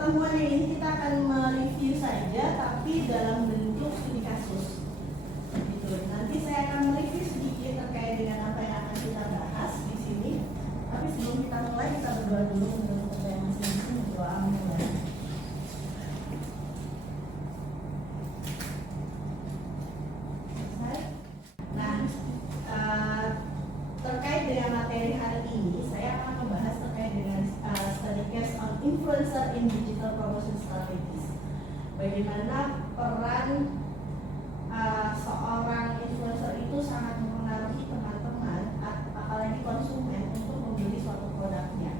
pertemuan ini kita akan mereview saja, tapi dalam bentuk studi kasus. Gitu. Nanti saya akan mereview sedikit terkait dengan apa yang akan kita bahas di sini. Tapi sebelum kita mulai, kita berdoa dulu untuk saya masing-masing berdoa mulai. Terkait dengan materi hari ini, saya akan membahas terkait dengan study case on influencer in digital promotion strategies. Bagaimana peran seorang influencer itu sangat mempengaruhi teman-teman, apalagi konsumen, untuk membeli suatu produknya.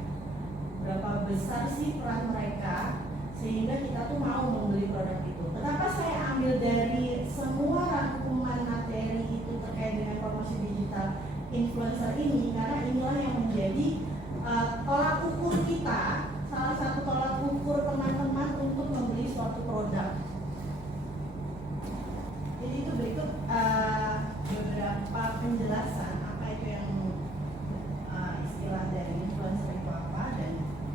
Berapa besar sih peran mereka sehingga kita tuh mau membeli produk itu. Kenapa saya ambil dari semua rangkuman materi itu terkait dengan promosi digital influencer ini? Karena inilah yang menjadi tolak ukur kita, salah satu tolak ukur teman-teman untuk membeli suatu produk. Jadi itu berikut beberapa penjelasan apa itu yang istilah dari influencer itu apa dan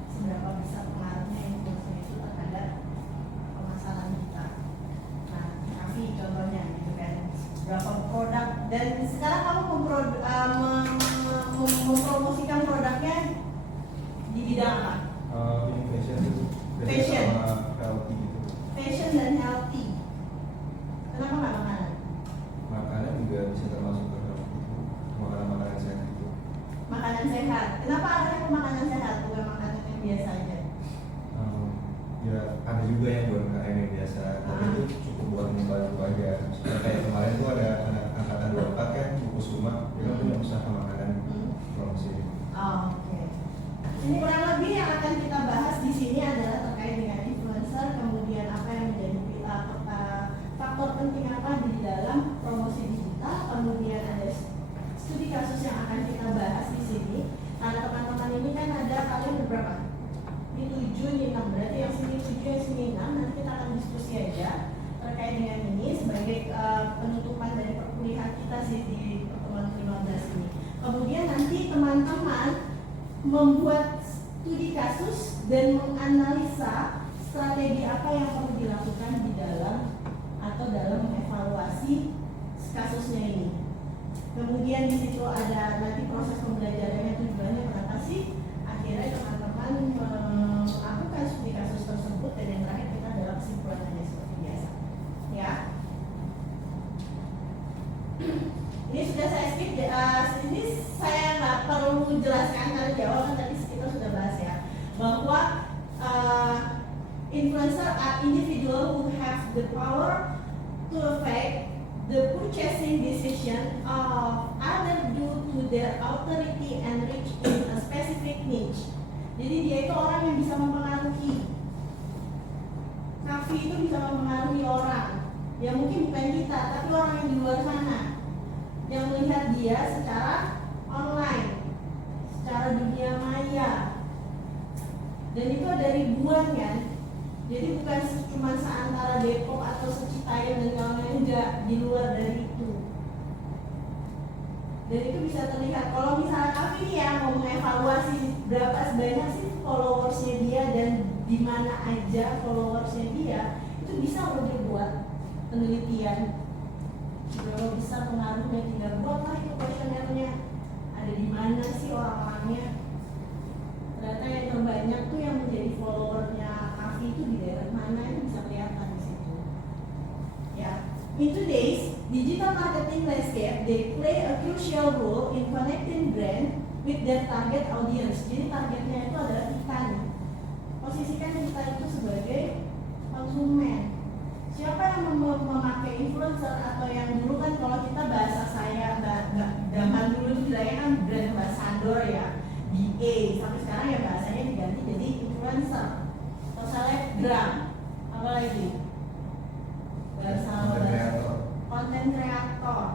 seberapa besar pengaruhnya influencer itu terhadap pemasaran kita. Nah, kami contohnya gitu kan, berapa produk, dan sekarang kamu mempromosikan produknya di bidang apa? Fashion sama healthy gitu. Fashion dan healthy. Kenapa nggak makanan? Makanan juga bisa termasuk ke healthy, makanan-makanan sehat gitu. Makanan sehat. Kenapa ada makanan sehat bukan makanan yang biasa aja? Ya ada juga yang buat KM yang biasa, tapi itu cukup buat membantu aja. Kayak kemarin tuh ada anak angkatan 24 kan, Bukus Rumah, dia kan punya usaha makanan promosi. Oke. Ini kurang lebih yang akan kita bahas di sini adalah terkait dengan influencer, kemudian apa yang menjadi faktor penting apa di dalam promosi digital, kemudian ada studi kasus yang akan kita bahas di sini. Karena teman-teman ini kan ada kalian berapa? Ini 7, ini 6, berarti yang sini 7, yang sini 6. Nanti kita akan diskusi aja terkait dengan ini sebagai penutupan dari perkuliahan kita sih di pertemuan ke-15 ini. Kemudian nanti teman-teman membuat studi kasus dan menganalisa strategi apa yang perlu dilakukan di dalam atau dalam mengevaluasi kasusnya ini. Kemudian di situ ada nanti proses pembelajarannya, tujuannya berapa sih? Akhirnya teman-teman melakukan studi kasus tersebut dan yang terakhir kita adalah kesimpulannya seperti biasa. Ya. Ini sudah saya skip. Ini saya nggak perlu jelaskan karena di awal kan tadi kita sudah bahas ya bahwa influencer are individual who have the power to affect the purchasing decision of other due to their authority and reach in a specific niche. Jadi dia itu orang yang bisa mempengaruhi. Kafi itu bisa mempengaruhi orang. Ya mungkin bukan kita, tapi orang yang di luar sana yang melihat dia secara online, secara dunia maya. Dan itu ada ribuan kan. Jadi bukan cuma seantara Depok atau Secitayam dan kawan-kawan, enggak, di luar dari itu. Dan itu bisa terlihat kalau misalnya kami nih ya mau mengevaluasi berapa sebanyak sih followersnya dia dan di mana aja followersnya dia, itu bisa loh dia buat penelitian berapa besar pengaruhnya. Tinggal buatlah itu kuesionernya, ada di mana sih orang-orangnya. Ternyata yang terbanyak tuh yang menjadi followernya Kafi itu di daerah mana, itu bisa kelihatan di situ. Ya, in today's digital marketing landscape, they play a crucial role in connecting brand with their target audience. Jadi targetnya itu adalah kita nih. Posisikan kita itu sebagai konsumen. Siapa yang memakai influencer atau yang dulu kan kalau kita bahasa saya zaman dulu itu bilangnya kan brand ambassador ya, BA, sampai sekarang ya bahasanya diganti jadi influencer atau selebgram, apa lagi? Bahasa konten kreator.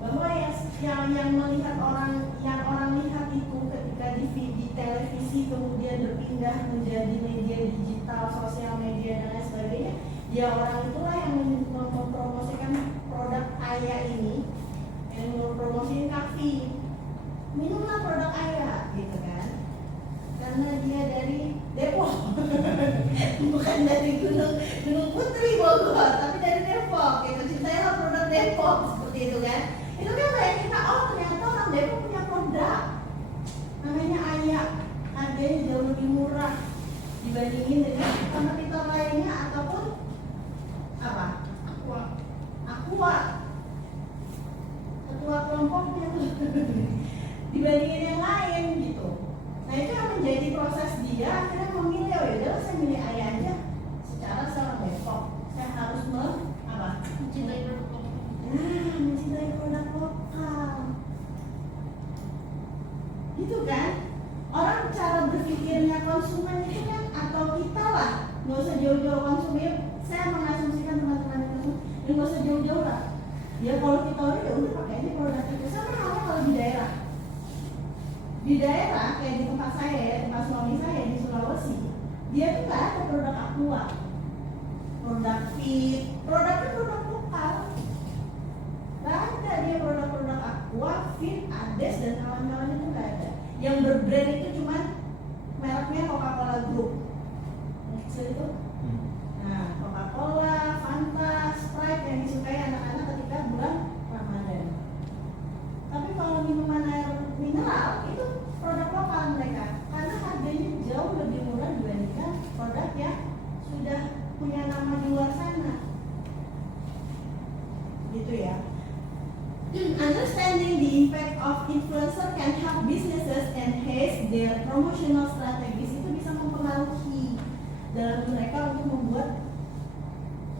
Bahwa yang melihat yang orang lihat itu ketika di televisi kemudian berpindah menjadi media digital, sosial media dan lain sebagainya, ya orang itulah yang mempromosikan produk Aya ini, yang mempromosikan Kafi. Minumlah produk Aya gitu kan, karena dia dari bukan dari Gunung Putri Bogor, tapi dari Depok gitu. Cintailah produk Depok seperti itu kan. Itu kan kayak kita, oh ternyata orang Depok punya produk namanya Ayak, harganya jauh lebih murah dibandingin dengan kompetitor lainnya ataupun apa? Aqua ketua kelompoknya tuh dibandingin yang lain gitu. Nah itu yang menjadi proses dia akhirnya memilih, oh yaudah saya milih Ayah aja. Secara seorang Depok saya harus mencintai produk lokal. Nah, mencintai produk lokal gitu kan. Orang cara berpikirnya konsumen itu kan, atau kita lah, nggak usah jauh-jauh konsumen. Saya mengasumsikan teman-teman itu nggak usah jauh-jauh lah. Ya kalau kita udah pakai aja produk itu. Sama halnya kalau di daerah. Di daerah kayak di tempat saya ya, tempat suami saya di Sulawesi, dia tuh nggak ada produk Aqua, produk Fit, produknya produk lokal. Nggak ada dia produk-produk Aqua, Fit, Ades dan kawan-kawan itu nggak ada. Yang berbrand itu cuman mereknya Coca-Cola Group. Kecil itu. Nah, Coca-Cola, Fanta, Sprite yang disukai anak-anak ketika bulan Ramadan. Tapi kalau minuman air mineral itu produk lokal mereka, karena harganya jauh lebih murah dibandingkan produk yang sudah punya nama di luar sana. Gitu ya. Understanding the impact of influencer can help businesses enhance their promotional strategies. Itu bisa mempengaruhi dalam mereka untuk membuat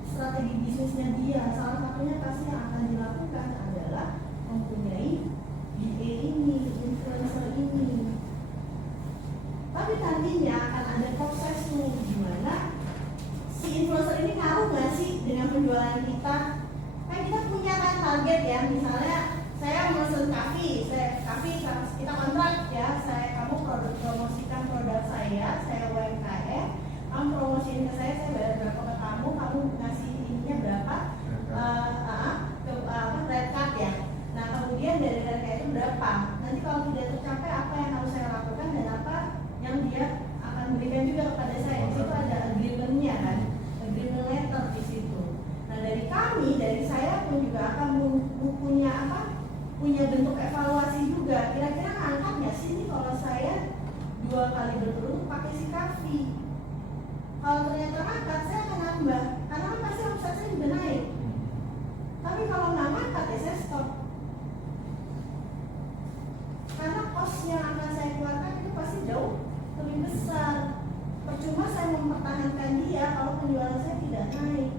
strategi bisnisnya dia. Salah satunya pasti yang akan dilakukan adalah mempunyai VA ini, influencer ini. Tapi nantinya akan ada proses tuh gimana si influencer ini ngaruh nggak sih dengan penjualan kita? Kan kita punya kan target ya, misalnya saya mesen kafe, kita kontrak ya, kamu promosikan produk saya UMKM, kamu promosiin ke saya bayar berapa ke kamu ngasih ininya berapa, red card ya. Nah kemudian dari red card itu berapa, nanti kalau tidak tercapai apa yang harus saya lakukan dan apa yang dia akan berikan juga kepada saya. Di situ ada agreement-nya kan, agreement letter di situ. Nah dari saya pun juga akan punya bentuk evaluasi juga. Kira-kira ngangkat nggak sih nih kalau saya 2 kali berturut pakai si kafe? Kalau ternyata ngangkat, saya akan nambah, karena kan pasti omset saya juga naik. Tapi kalau nggak ngangkat ya saya stop, karena cost yang akan saya keluarkan itu pasti jauh lebih besar. Percuma saya mempertahankan dia kalau penjualan saya tidak naik.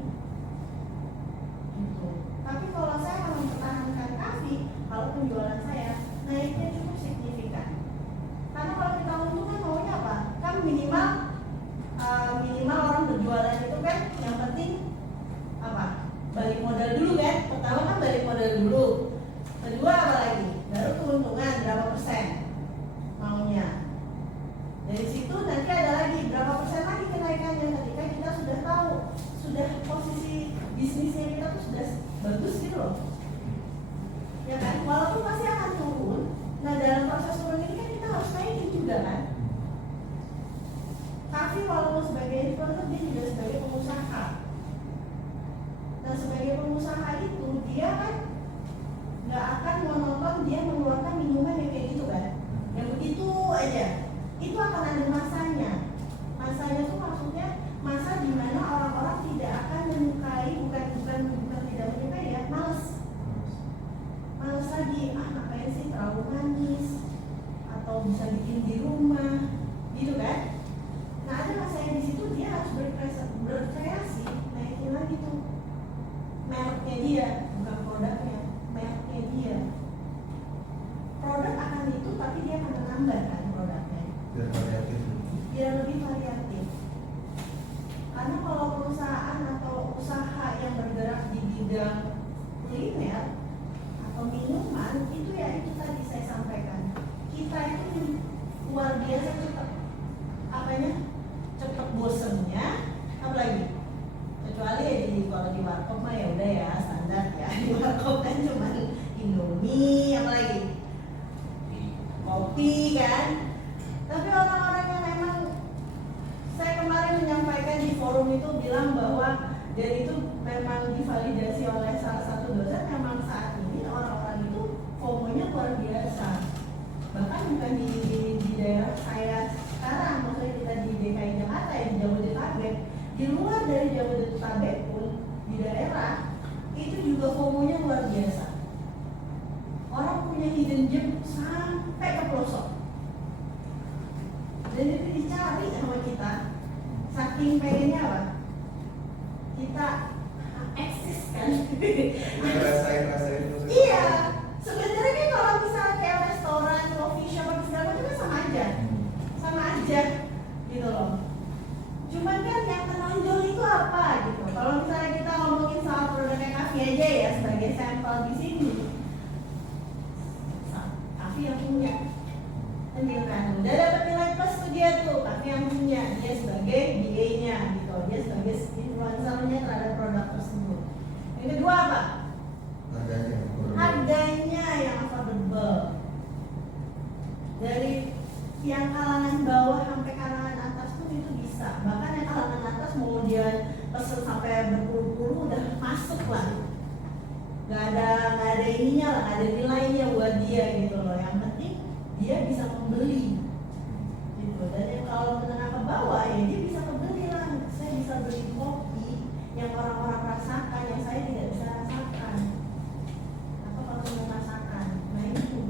Tapi kalau saya mempertahankan kafe, kalau penjualan saya naiknya cukup signifikan. Karena kalau kita untung kan maunya apa? Kan minimal orang berjualan itu kan yang penting apa? Balik modal dulu kan? Pertama kan balik modal dulu. Kedua apa lagi? Baru keuntungan berapa persen maunya. Dari situ nanti ada lagi berapa persen lagi kenaikannya ketika kita sudah tahu, sudah posisi bisnisnya kita tuh sudah bagus gitu loh. Ya kan? Walaupun pasti akan turun. Nah dalam proses turun ini kan kita harus naikin juga kan. Tapi walaupun sebagai influencer dia juga sebagai pengusaha. Nah sebagai pengusaha itu dia kan nggak akan monoton dia mengeluarkan minuman yang kayak gitu kan, yang begitu aja. Itu akan ada masanya. Masanya tuh maksudnya masa di mana orang-orang tidak akan menyukai, bukan tidak menyukai ya, males lagi, ngapain sih terlalu manis, atau bisa bikin di rumah, gitu kan? Nah ada masanya di situ dia harus berkreasi, naikin lagi tuh mereknya dia, bukan produknya, mereknya dia. Produk akan itu, tapi dia akan menambah kan produknya. Biar lebih variatif. Karena kalau perusahaan atau usaha yang bergerak di bidang kuliner atau minuman itu ya itu tadi saya sampaikan, kita itu luar biasa cepat cepat bosennya, apalagi kecuali ya kalau di warkop mah ya udah ya standar ya, di warkop kan cuma Indomie apalagi kopi kan. Tapi orang-orang yang memang saya kemarin menyampaikan di forum itu bilang bahwa dan itu memang divalidasi oleh salah satu dosen, memang saat ini orang-orang itu FOMO-nya luar biasa. Bahkan bukan di daerah saya sekarang, maksudnya kita di DKI Jakarta ya, di Jabodetabek, di luar dari Jabodetabek pun di daerah itu juga FOMO-nya luar biasa. Orang punya hidden gem sampai ke pelosok, dan itu dicari sama kita. Saking pengennya apa? Kita eksis kan? Ngerasain Iya, sebenarnya kan kalau misalnya kayak restoran, coffee shop, apa segala macam kan sama aja, gitu loh. Cuman kan yang menonjol itu apa gitu? Kalau misalnya kita ngomongin soal produknya Kafi aja ya sebagai sampel di sini, Kafi yang punya, kan gitu kan? Udah dapat nilai plus tuh dia tuh, Kafi yang punya, dia sebagai BA-nya gitu, dia sebagai influencer-nya terhadap produk tersebut. Yang kedua apa? Harganya yang affordable. Dari yang kalangan bawah sampai kalangan atas pun itu bisa. Bahkan yang kalangan atas mau dia pesen sampai berpuluh-puluh udah masuk lah. Gak ada ininya lah, gak ada nilainya buat dia gitu loh. Yang penting dia bisa membeli gitu. Dan yang kalau menengah ke bawah ya dia bisa membeli lah. Saya bisa beli kopi yang orang-orang rasakan, yang saya tidak bisa rasakan. Apa kalau mau rasakan? Nah itu.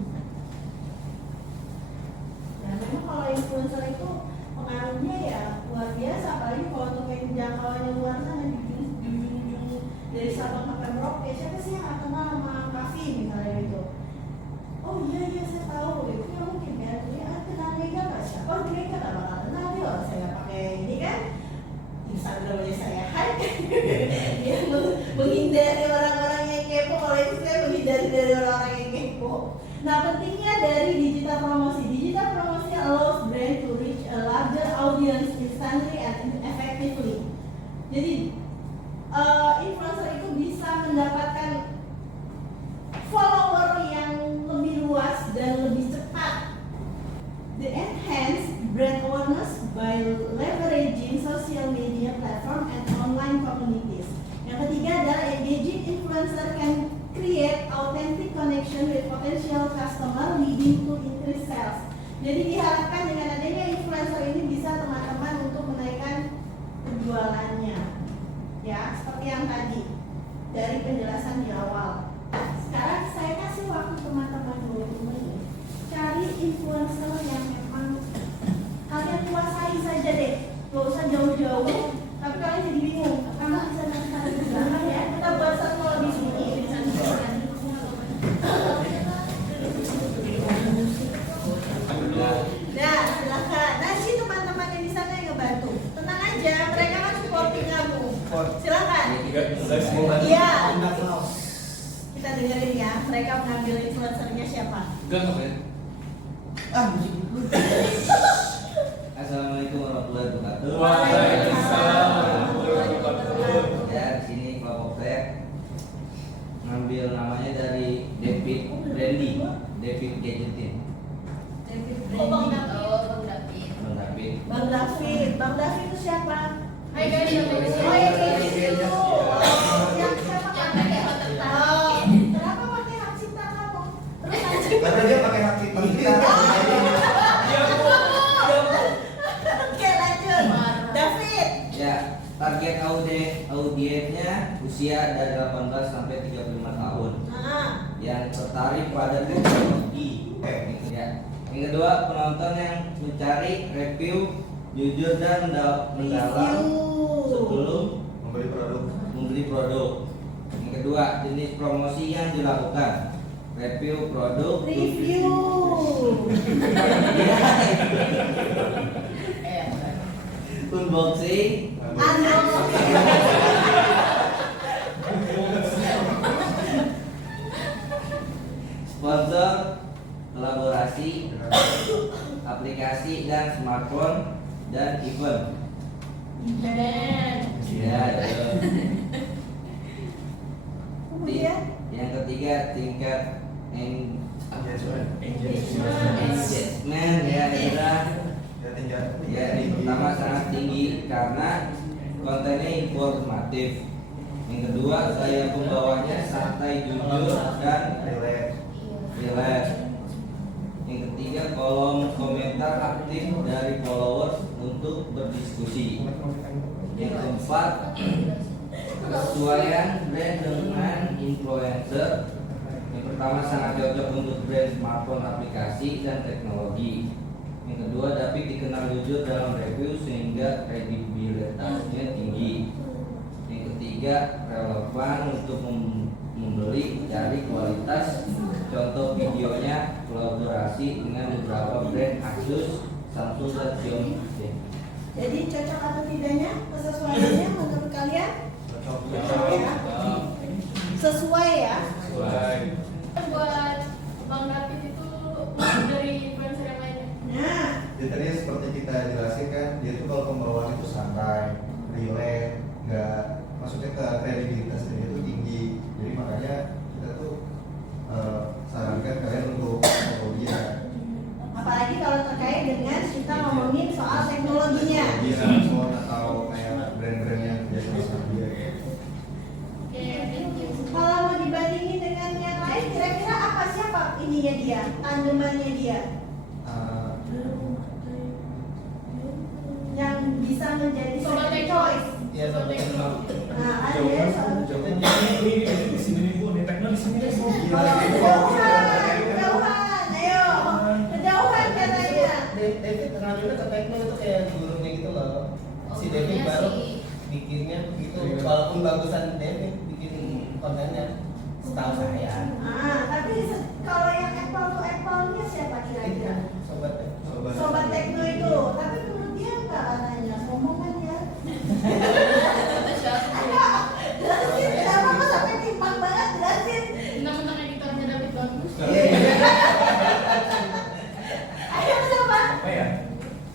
Ya memang kalau influencer itu pengaruhnya ya luar biasa, apalagi kalau untuk yang jangkauannya luar sana di ujung dari Sabang sampai Merauke, siapa sih yang akan kenal sama Kafi misalnya gitu? Oh iya saya tahu, itu ya mungkin ya, kenal Mega nggak sih? Oh Mega nggak bakal kenal dia, orang saya nggak pakai ini kan, Instagramnya saya hide. Dia menghindari orang-orang yang kepo, kalau itu saya menghindari dari orang-orang yang kepo. Nah pentingnya dari digital promosi allows brand to reach a larger audience instantly and effectively. Jadi influencer itu bisa mendapatkan follower yang lebih luas dan lebih cepat. The enhanced brand awareness by leveraging social media platform and online communities. Yang ketiga adalah engaging influencer can create authentic connection with potential customer leading to increased sales. Jadi diharapkan dengan adanya influencer ini bisa teman-teman untuk menaikkan penjualannya. Ya, seperti yang tadi dari penjelasan di awal. Sekarang saya kasih waktu teman-teman 20 menit. Cari influencer yang memang kalian kuasai saja deh. Gak usah jauh-jauh. Tapi kalian jadi bingung. Karena bisa cari di belakang ya. Kita buat satu di sini. Nah, silakan. Nah, si teman-teman yang di sana yang ngebantu. Tenang aja, mereka kan supporting kamu. Silakan. Iya. Kita dengerin ya. Mereka mengambil influencernya siapa? Assalamualaikum warahmatullahi wabarakatuh. Waalaikumsalam warahmatullahi wabarakatuh. Ya, di sini kelompok saya ngambil namanya dari David Brandy, David Gadgetin. Bang David. Bang David itu siapa? Hai guys, Oh ya itu. Yang siapa pakai hak cipta? Kenapa pakai hak cipta kamu? Terus hak cipta? Karena dia pakai hak cipta kita. Oke lanjut. David. Ya, target audiensnya usia dari 18 sampai 35 tahun yang tertarik pada teknologi. Ya. Yang kedua, penonton yang mencari review jujur dan mendalam sebelum membeli produk. Yang kedua, jenis promosi yang dilakukan, review produk, unboxing, sponsor, kolaborasi, aplikasi dan smartphone dan event. Ya, Kemudian yang ketiga tingkat engagement ya, ya, ini pertama sangat tinggi karena kontennya informatif. Yang kedua, gaya pembawanya santai, jujur, dan relax. Yang ketiga, kolom komentar aktif dari followers untuk berdiskusi. Yang keempat, kesesuaian brand dengan influencer. Yang pertama, sangat cocok untuk brand smartphone, aplikasi, dan teknologi. Yang kedua, David dikenal jujur dalam review sehingga kredibilitasnya tinggi. Yang ketiga, relevan untuk membeli, cari kualitas. Contoh videonya kolaborasi dengan beberapa brand Asus, Samsung, dan Xiaomi. Jadi cocok atau tidaknya kesesuaiannya menurut kalian? Cocok ya. Sesuai ya. Buat Bang David itu dari influencer yang lainnya. Nah, Jadi tadi seperti kita jelasin kan, dia tuh kalau pembawaan itu santai, relax, nggak, maksudnya ke kredibilitas dia itu tinggi. Jadi makanya kita tuh sarankan kalian untuk follow dia. apalagi kalau terkait dengan kita ngomongin soal teknologinya. Dia handphone atau kayak brand-brand yang biasa sama dia. Kalau mau dibandingin dengan yang lain, kira-kira apa siapa ininya dia, tandemannya dia, yang bisa menjadi Sobat second Tekno. choice? Iya, sobat Tekno. Nah, ada ya soal. Ini di sini nih Bu, di Tekno di sini nih Bu. Kejauhan, ayo, kejauhan katanya. David ngambilnya ke Tekno itu kayak gurunya gitu loh. Si David Iya baru sih. bikinnya begitu, walaupun bagusan David bikin kontennya, setahu saya. Tapi kalau yang Apple tuh Apple-nya siapa kira-kira? Sobat Tekno. Sobat Tekno itu, tapi menurut dia enggak katanya, sombong kan ya? Ayo, jelasin, kenapa kok sampai timpang banget, jelasin. Mentang-mentang editornya David bagus. Iya. Ayo coba, Apa ya?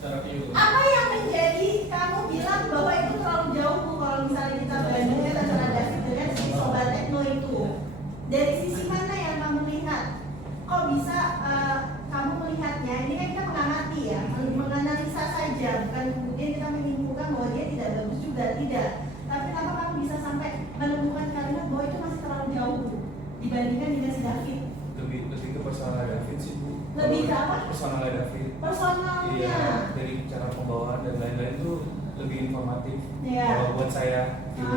Cara view. apa yang menjadi kamu bilang bahwa itu terlalu jauh Bu, kalau misalnya kita bandingkan antara David dengan si Sobat Tekno itu? Dari sisi mana yang kamu lihat? Kok bisa kamu melihatnya? Ini kan kita mengamati ya, menganalisa saja, bukan kemudian kita menyimpulkan bahwa dia tidak bagus juga, tidak. Tapi kenapa kamu bisa sampai menemukan kalimat bahwa itu masih terlalu jauh Bu, dibandingkan dengan si David? Lebih ke personal David sih Bu. Lebih ke apa? Personal David. Personalnya. Iya, dari cara pembawaan dan lain-lain itu lebih informatif. Iya. Kalau buat saya, gitu.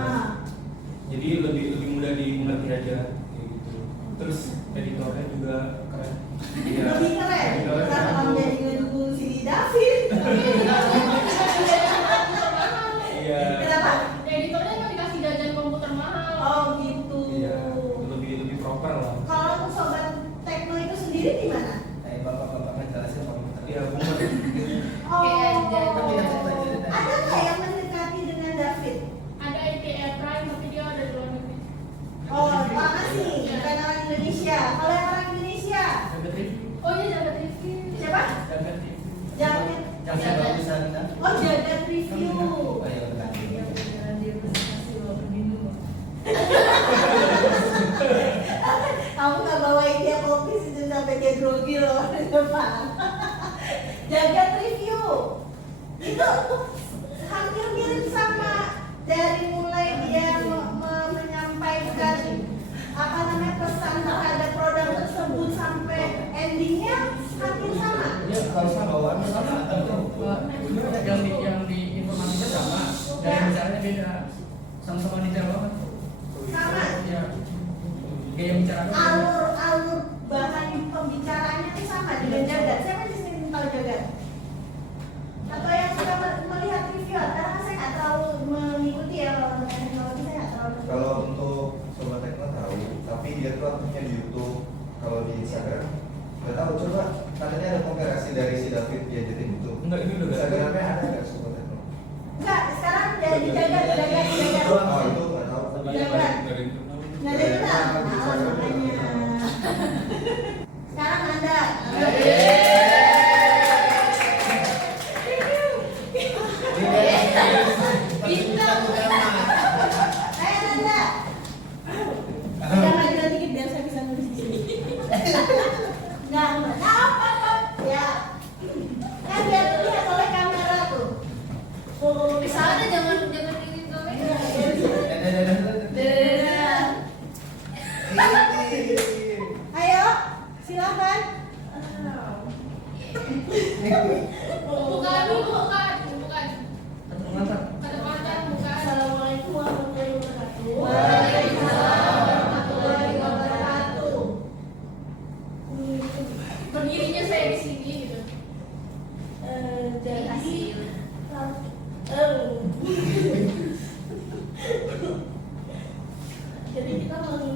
Jadi lebih mudah dimengerti aja, kayak gitu. Terus editornya juga keren. Iya. Lebih keren. Editornya Kenapa keren, kamu Bu. jadi ngedukung si David? Iya. Kenapa? Editornya emang dikasih jajan komputer mahal. Oh gitu. Iya, lebih proper lah. Kalau untuk Sobat Tekno itu sendiri di mana? Kayak bapak-bapak ngejelasin komputer. Iya, benar. Oh, Tapi kan saya belajar dari ada nggak yang mendekati dengan David? Ada ITE Prime tapi dia ada di luar negeri. Oh, orang asing, bukan orang Indonesia. Kalau yang orang Indonesia, Oh iya jaga review. siapa? Jangan. Yang bagusan kan? Oh, Jagat Review. Ayo kan. Iya, beneran dia presentasi loh, berbinu loh. Kamu nggak bawain dia kopi sih sampai dia grogi loh, depan. Jagat Review itu hampir mirip sama dari mulai dia menyampaikan apa namanya pesan terhadap produk tersebut sampai endingnya hampir sama. Iya, kalau pembawaan sama kan? yang di informasinya sama, dari bicaranya beda, sama-sama bicara banget. Sama. Ya, gaya bicaranya. Alur bahan pembicaranya itu sama dengan Jagat. Siapa di sini tahu Jagat? Atau yang sudah melihat review? Karena saya nggak terlalu mengikuti ya kalau dengan teknologi saya nggak terlalu. Kalau untuk Sobat Tekno tahu, tapi dia tuh aktifnya di YouTube. Kalau di Instagram nggak tahu, coba katanya ada komparasi dari si David Gadgetin itu. Enggak, ini udah nggak ada. Instagramnya ada nggak Sobat Tekno? Enggak, sekarang jadi Jagat. Oh itu nggak tahu. Jagat. Dari internal. Nggak ada itu lah. Makanya. Sekarang ada.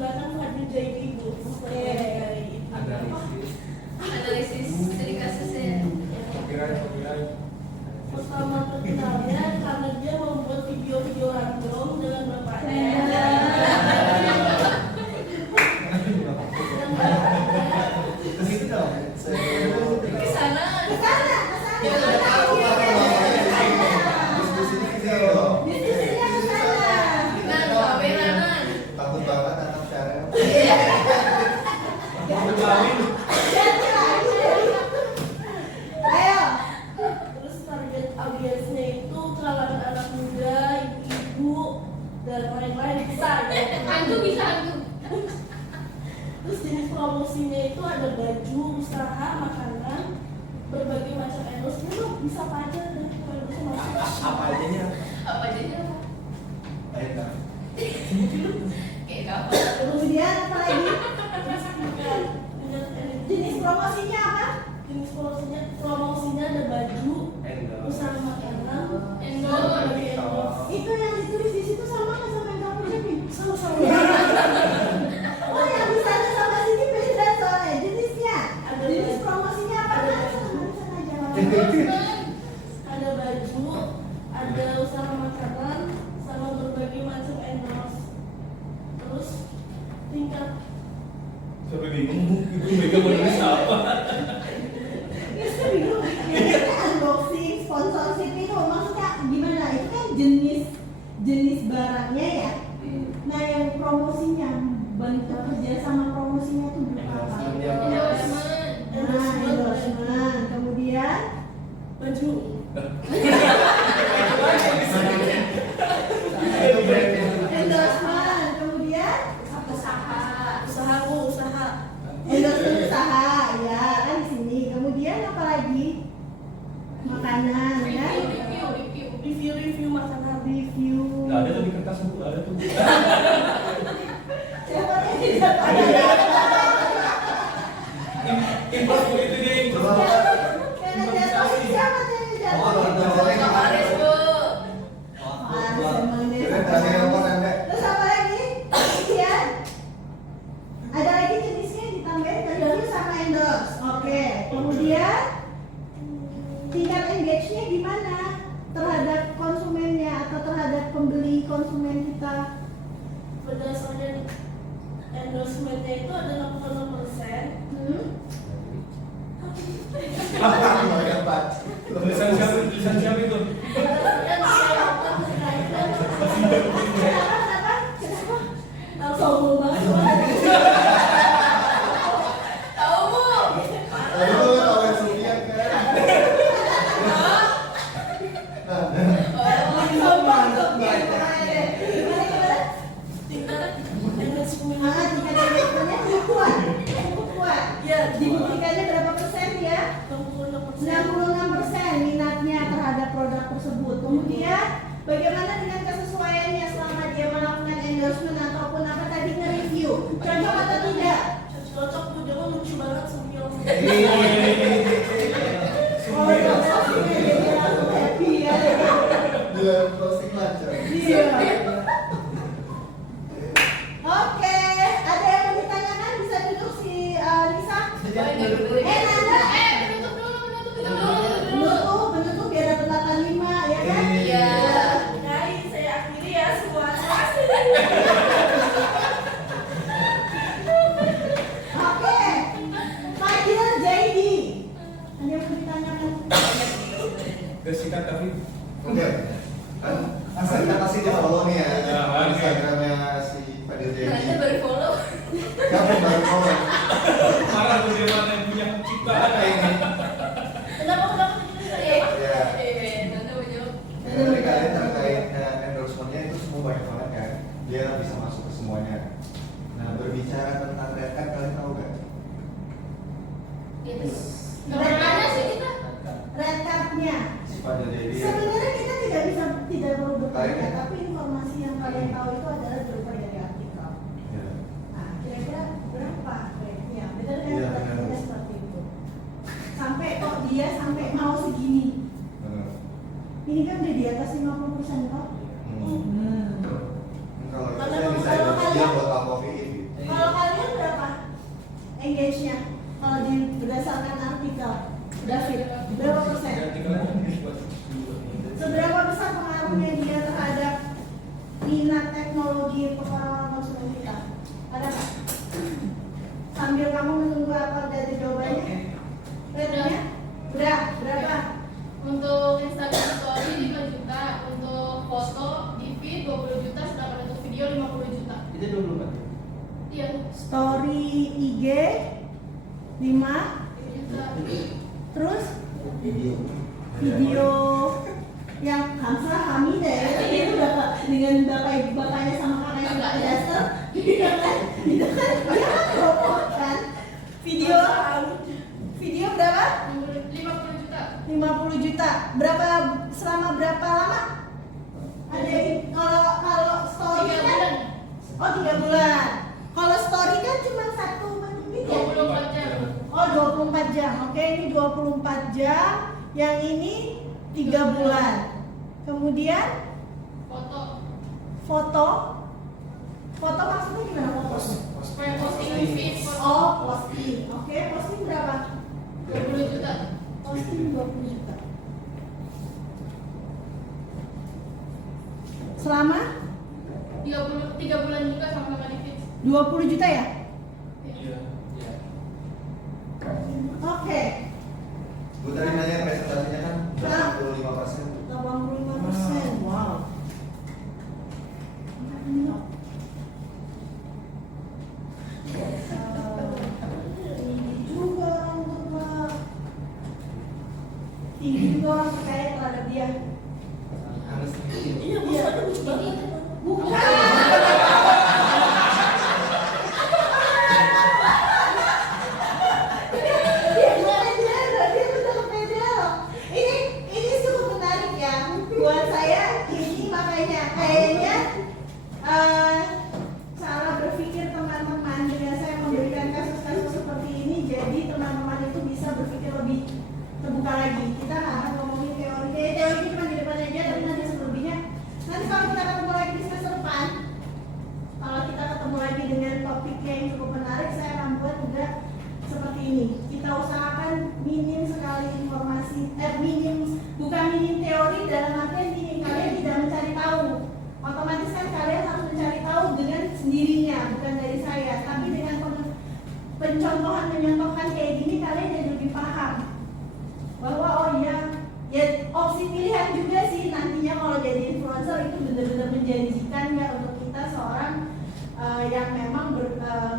silakan hadir jadi ibu. Analisis dari kasusnya. Copyright. Pertama terkenalnya karena dia membuat video-video random dengan bapaknya. Begitu dong. Ke sana. Diskusinya ke sini loh. Diskusinya ke sana. Nah, kameraman. Takut banget anak Syarel. Ganti lagi. Ayo. Terus target audiensnya itu kalangan anak muda, ibu, dan lain-lain bisa ya. Hantu bisa hantu. Terus jenis promosinya itu ada baju, usaha, makanan, berbagai macam endorse. Lu bisa apa aja dan endorse masuk. Apa adanya? Apa aja? Baik, Kak. Kayak apa? Kemudian apa lagi? Jenis promosinya apa? Jenis promosinya ada baju, usaha makanan, berbagai endorse. Itu yang ditulis di situ sama nggak sama yang kamu ucapin? Sama-sama. Oh yang di sana sama sini beda soalnya jenisnya. Jenis promosinya apa? Ada baju, ada usaha makanan, sama berbagai macam endorse. Terus tingkat Sampai bingung, ibu Mega mau nulis apa? ya saya bingung. Ini unboxing, sponsorship itu maksudnya gimana? Itu kan jenis barangnya ya. Nah yang promosinya bentuk kerja sama promosinya itu berupa apa? Endorsement. Nah, endorsement. Kemudian baju. Endorsement. Kemudian usaha. Endorsement usaha, ya kan di sini. Kemudian apa lagi? Makanan, ya. Review makanan, review. Nggak ada tuh di kertas buku, ada tuh. Siapa yang tidak ada? Import itu dia import. Karena jatuh siapa yang jatuh? Haris, Bu. Terus apa lagi? Kemudian ada lagi jenisnya ditambahin review sama endorse. Oke. Kemudian tingkat engage-nya gimana terhadap konsumennya atau terhadap pembeli konsumen kita? Berdasarkan endorsement-nya itu ada 66%. Tulisan siapa itu? Sombong banget. Tahu, Bu. Dibuktikannya berapa persen ya? 66% minatnya terhadap produk tersebut. Kemudian bagaimana dengan kesesuaiannya selama dia melakukan endorsement ataupun apa tadi nge-review? Cocok atau tidak? Cocok, Bu. Jangan lucu banget Sumio. Oh, ya, jadi langsung happy ya. Iya. Oke, ada yang mau ditanyakan? Bisa duduk si Nisa. Nanda. Penutup biar dapat 85 ya kan? Iya. Guys, saya akhiri ya semuanya. Oke, Fadil Jaidi. Ada yang mau ditanyakan? Gak sikat tapi. Oke. Kan kita kasih dia follow nih ya. Ya, oke. Instagramnya si Fadil Ternyata Jadi. baru follow. Kamu baru follow. Marah tuh dia mana yang punya ciptaan kayak ini. Kenapa Iya. Ya. Nanti mau jawab. Dari kalian terkait endorsement-nya itu semua banyak banget kan. Dia bisa masuk ke semuanya. Nah, berbicara tentang red card kalian tahu gak? Itu. Nggak mana sih kita? red card-nya? Si Fadil Jadi. Sebenarnya kita tidak perlu bertanya, Kalian- tapi informasi yang kalian tahu itu adalah berupa dari artikel. Ya. Nah, kira-kira berapa rate-nya? Benar kan? Iya, Pertanyaannya benar. seperti itu. Sampai kok dia sampai mau segini? Ini kan udah di atas 50% kok. Kalau itu Kalau- saya bisa kalau endorse dia kalian- buat Alkofi ini. Kalau kalian berapa engage-nya? Kalau berdasarkan artikel, David, berapa persen? Seberapa besar pengaruhnya dia terhadap minat teknologi untuk orang-orang konsumen kita? Ada nggak? Sambil kamu menunggu apa dari jawabannya? Ratingnya? Udah, berapa? Untuk Instagram story 5 juta, untuk foto di feed 20 juta, sedangkan untuk video 50 juta. Itu 24. Iya, Story IG 5, 5 juta. terus Video. video yang Hamsa Hamidah ya, itu bapak dengan bapaknya sama kakaknya Mbak Daster, iya kan? Itu kan dia kan robot kan? Video berapa? 50 juta. 50 juta. Selama berapa lama? Ada yang kalau story 3 kan? bulan. Oh 3 bulan. Kalau story kan cuma 1 menit ya? 24 jam. Oh 24 jam. Oke, ini 24 jam. Yang ini 3 bulan. Kemudian Foto. foto maksudnya gimana foto? Kayak posting di feed. Oh posting. Oke, posting berapa? 20 juta. Posting 20 juta. Selama 3 bulan juga sama-sama di feed. 20 juta ya? Iya. Ya. Oke. Gue tadi nanya presentasinya kan 85%. 85%. Wow. Tinggi juga untuk tinggi juga orang percaya terhadap dia. Iya, Iya. Bukan. Dia benar pede loh. Ini cukup menarik ya. Buat saya ini makanya kayaknya cara berpikir teman-teman dengan saya memberikan kasus-kasus seperti ini, jadi teman-teman itu bisa berpikir lebih terbuka lagi. Kita nggak akan ngomongin teori cuma di depan aja, tapi nanti selebihnya nanti kalau kita ketemu lagi di semester depan, kalau kita ketemu lagi dengan topiknya yang cukup menarik, saya akan buat juga seperti ini. Kita usahakan minim sekali informasi, bukan minim teori dalam artian minim kalian tidak mencari tahu. Otomatis kan kalian harus mencari tahu dengan sendirinya, bukan dari saya. Tapi dengan penyontohan kayak gini kalian jadi lebih paham bahwa oh iya, ya opsi pilihan juga sih nantinya kalau jadi influencer itu benar-benar menjanjikan ya untuk kita seorang yang memang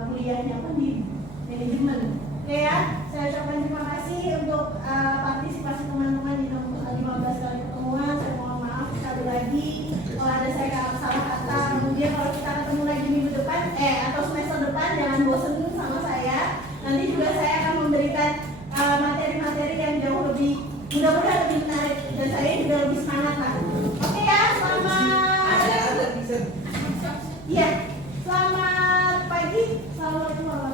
kuliahnya pun di manajemen. Oke ya, saya ucapkan terima kasih untuk partisipasi teman-teman di 15 kali pertemuan. Saya mohon maaf sekali lagi kalau ada saya salah kata. Kemudian kalau kita ketemu lagi minggu depan atau semester depan, jangan bosan sama saya. Nanti juga saya akan memberikan materi-materi yang jauh lebih, mudah-mudahan lebih menarik dan saya juga lebih semangat lah. Oke ya, selamat. Iya, selamat pagi. Assalamualaikum warahmatullahi wabarakatuh.